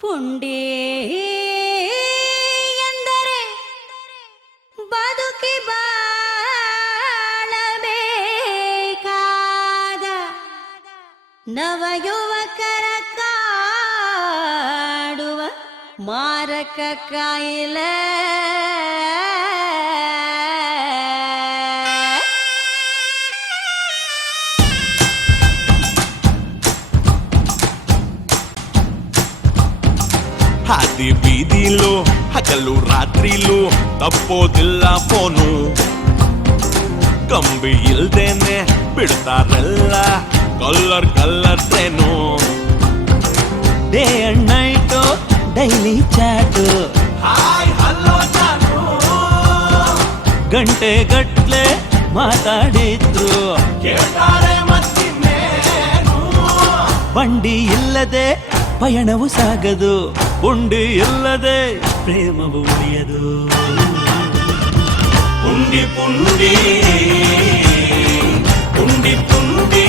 ಪುಂಡಿ ಎಂದರೆ ಬದುಕಿ ಬಾಳಬೇಕಾದ ನವಯುವಕರ ಕಾಡುವ ಮಾರಕ ಕಾಯಿಲೆ. ಹಾದಿ ಬೀದಿಲು ಹಗಲು ರಾತ್ರಿಲು ತಪ್ಪೋದಿಲ್ಲ ಫೋನು, ಕಂಬಿ ಇಲ್ದೇನೆ ಬಿಡ್ತಾರೆಲ್ಲ colour colour train. Day and night daily chat, hi hello ನಾನು ಗಂಟೆ ಗಟ್ಲೆ ಮಾತಾಡಿದ್ರು, ಕೇಳ್ತಾರೆ ಮತ್ತಿನ್ನೇನು. ಬಂಡಿ ಇಲ್ಲದೆ ಪಯಣವು ಸಾಗದು, ಉಂಡಿ ಇಲ್ಲದೆ ಪ್ರೇಮವು ಉಳಿಯದು. ಪುಂಡಿ ಪುಂಡಿ ಪುಂಡಿ ಪುಂಡಿ